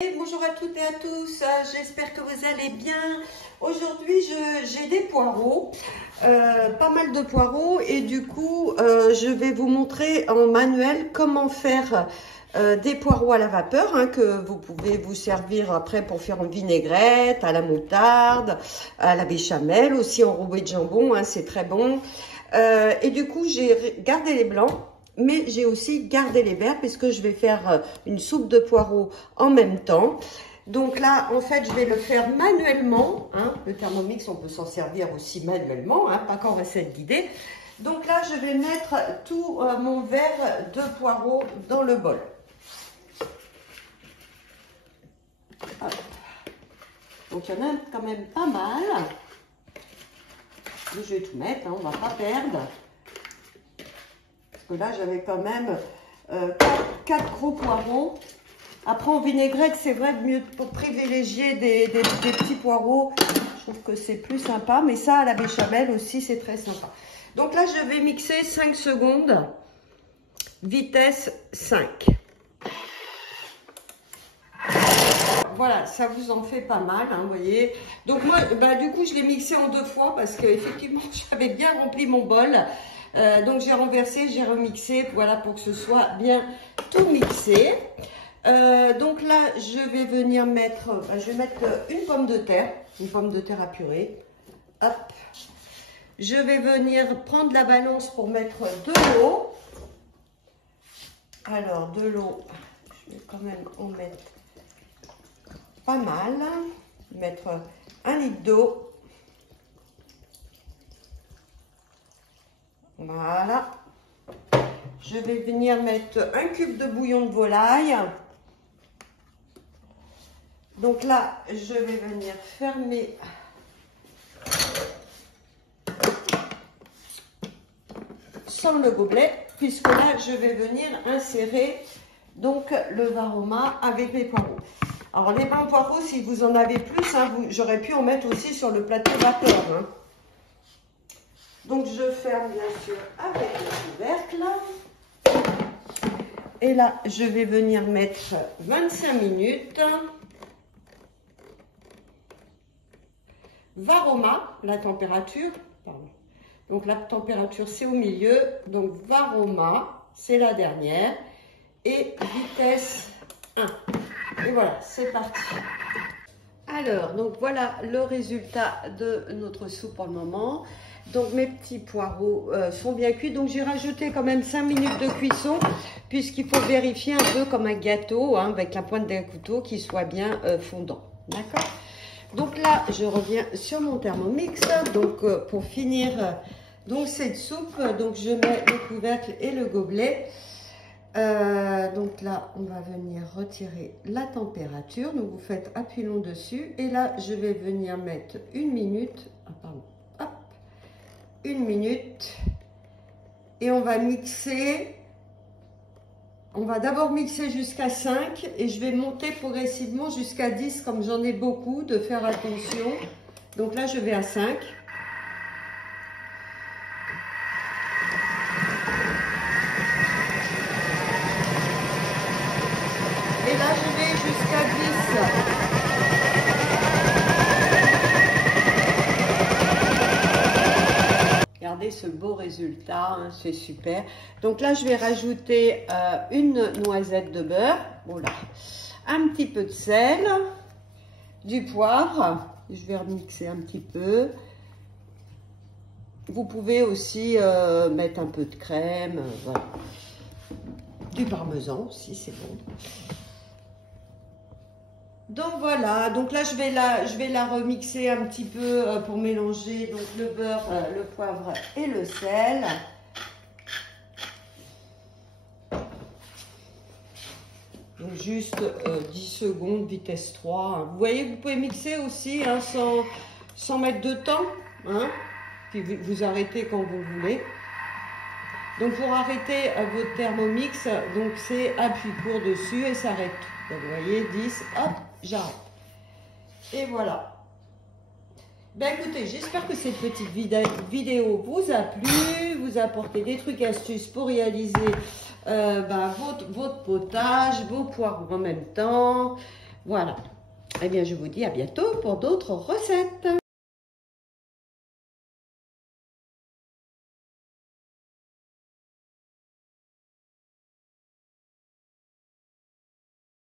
Et bonjour à toutes et à tous, j'espère que vous allez bien. Aujourd'hui j'ai des poireaux, pas mal de poireaux et du coup je vais vous montrer en manuel comment faire des poireaux à la vapeur que vous pouvez vous servir après pour faire une vinaigrette, à la moutarde, à la béchamel, aussi enrobé de jambon, c'est très bon. Et du coup j'ai gardé les blancs. Mais j'ai aussi gardé les verts puisque je vais faire une soupe de poireaux en même temps. Donc là, en fait, je vais le faire manuellement. Le Thermomix, on peut s'en servir aussi manuellement, pas qu'en recette guidée. Donc là, je vais mettre tout mon verre de poireaux dans le bol. Hop. Donc il y en a quand même pas mal. Je vais tout mettre, on ne va pas perdre. Là, j'avais quand même 4 gros poireaux. Après, en vinaigrette, c'est vrai mieux pour privilégier des petits poireaux. Je trouve que c'est plus sympa. Mais ça, à la béchamel aussi, c'est très sympa. Donc là, je vais mixer 5 secondes. Vitesse 5. Voilà, ça vous en fait pas mal, vous voyez. Donc moi, du coup, je l'ai mixé en 2 fois parce qu'effectivement, j'avais bien rempli mon bol. Donc j'ai renversé, j'ai remixé, voilà, pour que ce soit bien tout mixé. Donc là, je vais venir mettre, une pomme de terre à purée. Hop. Je vais venir prendre la balance pour mettre de l'eau. Alors de l'eau, je vais quand même en mettre pas mal. Mettre 1 litre d'eau. Voilà. Je vais venir mettre 1 cube de bouillon de volaille. Donc là, je vais venir fermer sans le gobelet, puisque là, je vais venir insérer donc le varoma avec mes poireaux. Alors les blancs poireaux, si vous en avez plus, j'aurais pu en mettre aussi sur le plateau vapeur. Donc je ferme bien sûr avec le couvercle. Et là, je vais venir mettre 25 minutes. Varoma, la température, pardon. Donc la température c'est au milieu. Donc varoma, c'est la dernière. Et vitesse 1. Et voilà, c'est parti. Alors, donc voilà le résultat de notre soupe pour le moment. Donc mes petits poireaux sont bien cuits. Donc j'ai rajouté quand même 5 minutes de cuisson puisqu'il faut vérifier un peu comme un gâteau avec la pointe d'un couteau qu'il soit bien fondant. D'accord? Donc là, je reviens sur mon Thermomix. Donc pour finir donc cette soupe, donc je mets le couvercle et le gobelet. Donc là, on va venir retirer la température. Donc vous faites appuyons dessus. Et là, je vais venir mettre 1 minute. Pardon. Hop. 1 minute. Et on va mixer. On va d'abord mixer jusqu'à 5. Et je vais monter progressivement jusqu'à 10. Comme j'en ai beaucoup, de faire attention. Donc là, je vais à 5. Et là, je vais jusqu'à 10. Regardez ce beau résultat, c'est super. Donc là, je vais rajouter une noisette de beurre. Voilà. Un petit peu de sel, du poivre. Je vais remixer un petit peu. Vous pouvez aussi mettre un peu de crème. Voilà. Du parmesan aussi, c'est bon. Donc voilà, donc là je vais la remixer un petit peu pour mélanger donc le beurre, le poivre et le sel. Donc juste 10 secondes, vitesse 3. Vous voyez, vous pouvez mixer aussi sans mettre de temps. Puis vous arrêtez quand vous voulez. Donc pour arrêter votre Thermomix, donc c'est appui court dessus et ça arrête tout. Donc vous voyez, 10, hop, j'arrête. Et voilà. Ben écoutez, j'espère que cette petite vidéo vous a plu, vous a apporté des trucs astuces pour réaliser votre potage, vos poireaux en même temps. Voilà. Eh bien, je vous dis à bientôt pour d'autres recettes.